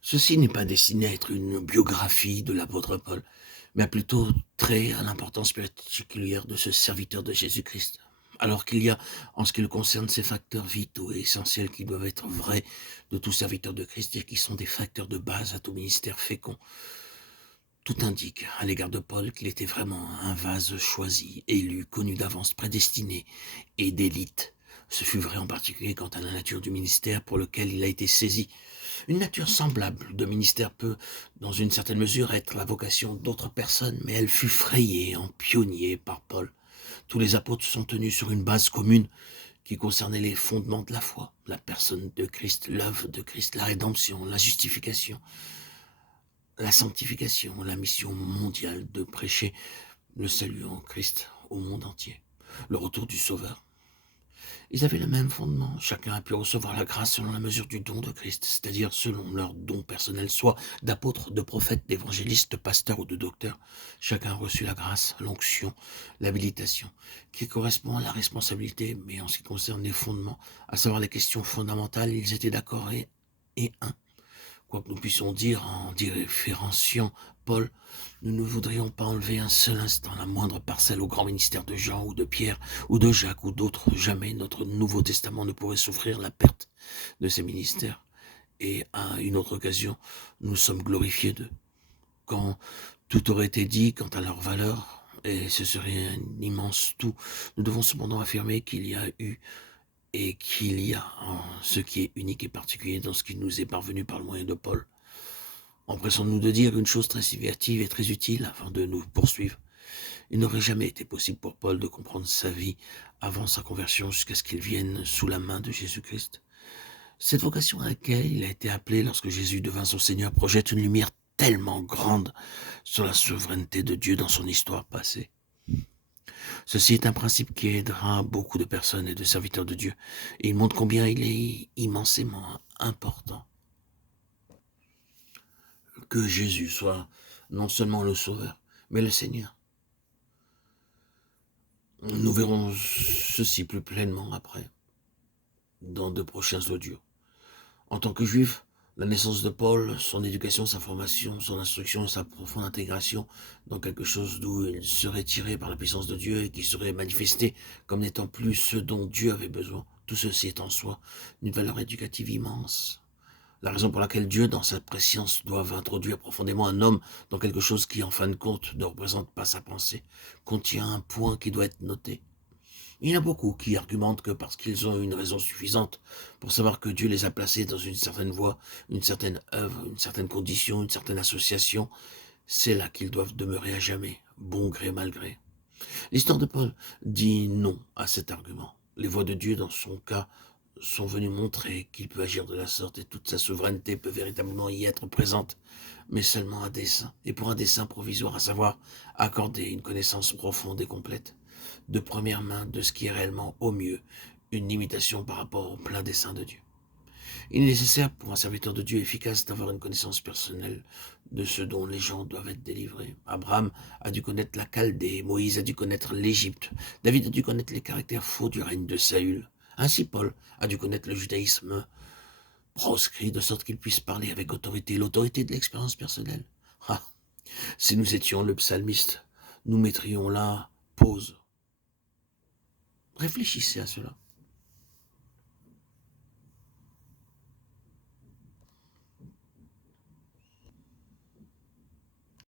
Ceci n'est pas destiné à être une biographie de l'apôtre Paul, mais a plutôt trait à l'importance particulière de ce serviteur de Jésus-Christ. Alors qu'il y a, en ce qui le concerne, ces facteurs vitaux et essentiels qui doivent être vrais de tout serviteur de Christ et qui sont des facteurs de base à tout ministère fécond. Tout indique, à l'égard de Paul, qu'il était vraiment un vase choisi, élu, connu d'avance, prédestiné et d'élite. Ce fut vrai en particulier quant à la nature du ministère pour lequel il a été saisi. Une nature semblable de ministère peut, dans une certaine mesure, être la vocation d'autres personnes, mais elle fut frayée en pionnier par Paul. Tous les apôtres sont tenus sur une base commune qui concernait les fondements de la foi, la personne de Christ, l'œuvre de Christ, la rédemption, la justification, la sanctification, la mission mondiale de prêcher le salut en Christ au monde entier, le retour du Sauveur. Ils avaient le même fondement, chacun a pu recevoir la grâce selon la mesure du don de Christ, c'est-à-dire selon leur don personnel, soit d'apôtres, de prophètes, d'évangélistes, de pasteurs ou de docteurs. Chacun a reçu la grâce, l'onction, l'habilitation, qui correspond à la responsabilité, mais en ce qui concerne les fondements, à savoir les questions fondamentales, ils étaient d'accord et un. Quoi que nous puissions dire en différenciant Paul, nous ne voudrions pas enlever un seul instant la moindre parcelle au grand ministère de Jean ou de Pierre ou de Jacques ou d'autres. Jamais notre Nouveau Testament ne pourrait souffrir la perte de ces ministères. Et à une autre occasion, nous sommes glorifiés d'eux. Quand tout aurait été dit quant à leur valeur, et ce serait un immense tout, nous devons cependant affirmer qu'il y a eu et qu'il y a ce qui est unique et particulier dans ce qui nous est parvenu par le moyen de Paul. Empressons-nous de dire une chose très significative et très utile afin de nous poursuivre. Il n'aurait jamais été possible pour Paul de comprendre sa vie avant sa conversion jusqu'à ce qu'il vienne sous la main de Jésus-Christ. Cette vocation à laquelle il a été appelé lorsque Jésus devint son Seigneur projette une lumière tellement grande sur la souveraineté de Dieu dans son histoire passée. Ceci est un principe qui aidera beaucoup de personnes et de serviteurs de Dieu, et il montre combien il est immensément important que Jésus soit non seulement le Sauveur, mais le Seigneur. Nous verrons ceci plus pleinement après, dans de prochains audios. En tant que juif, la naissance de Paul, son éducation, sa formation, son instruction, sa profonde intégration dans quelque chose d'où il serait tiré par la puissance de Dieu et qui serait manifesté comme n'étant plus ce dont Dieu avait besoin. Tout ceci est en soi une valeur éducative immense. La raison pour laquelle Dieu, dans sa préscience, doit introduire profondément un homme dans quelque chose qui, en fin de compte, ne représente pas sa pensée, contient un point qui doit être noté. Il y en a beaucoup qui argumentent que parce qu'ils ont une raison suffisante pour savoir que Dieu les a placés dans une certaine voie, une certaine œuvre, une certaine condition, une certaine association, c'est là qu'ils doivent demeurer à jamais, bon gré mal gré. L'histoire de Paul dit non à cet argument. Les voies de Dieu, dans son cas, sont venues montrer qu'il peut agir de la sorte et toute sa souveraineté peut véritablement y être présente, mais seulement à dessein, et pour un dessein provisoire, à savoir accorder une connaissance profonde et complète, de première main de ce qui est réellement au mieux une limitation par rapport au plein dessein de Dieu. Il est nécessaire pour un serviteur de Dieu efficace d'avoir une connaissance personnelle de ce dont les gens doivent être délivrés. Abraham a dû connaître la Chaldée, Moïse a dû connaître l'Égypte, David a dû connaître les caractères faux du règne de Saül. Ainsi Paul a dû connaître le judaïsme proscrit de sorte qu'il puisse parler avec autorité, l'autorité de l'expérience personnelle. Ah, si nous étions le psalmiste, nous mettrions là pause. Réfléchissez à cela.